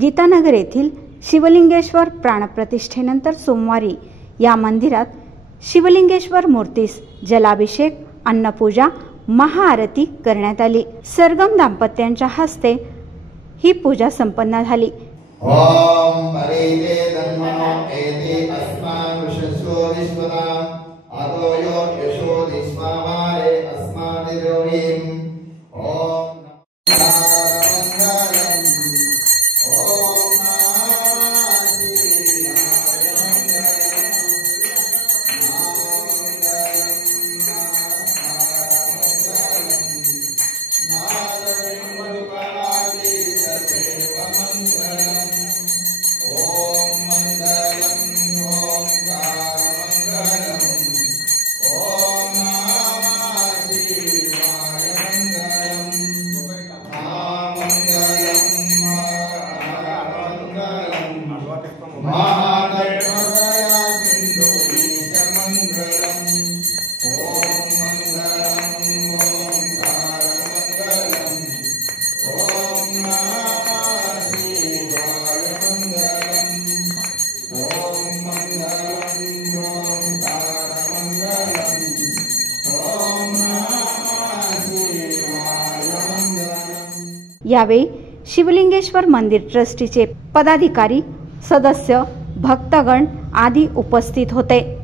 गीतानगर येथील शिवलिंगेश्वर प्राणप्रतिष्ठेनंतर सोमवारी या मंदिरात शिवलिंगेश्वर मूर्तीस जलाभिषेक, अन्नपूजा, महाआरती करण्यात आली। सरगम दाम्पत्यांच्या हस्ते ही पूजा संपन्न झाली। ओम परेते धर्मनो एते अस्मान् विश्वसो विश्वता अदोयो यशो दिस्मावारे अस्मादिरोहिं ओम यावेळी शिवलिंगेश्वर मंदिर ट्रस्टीचे पदाधिकारी, सदस्य, भक्तगण आदी उपस्थित होते।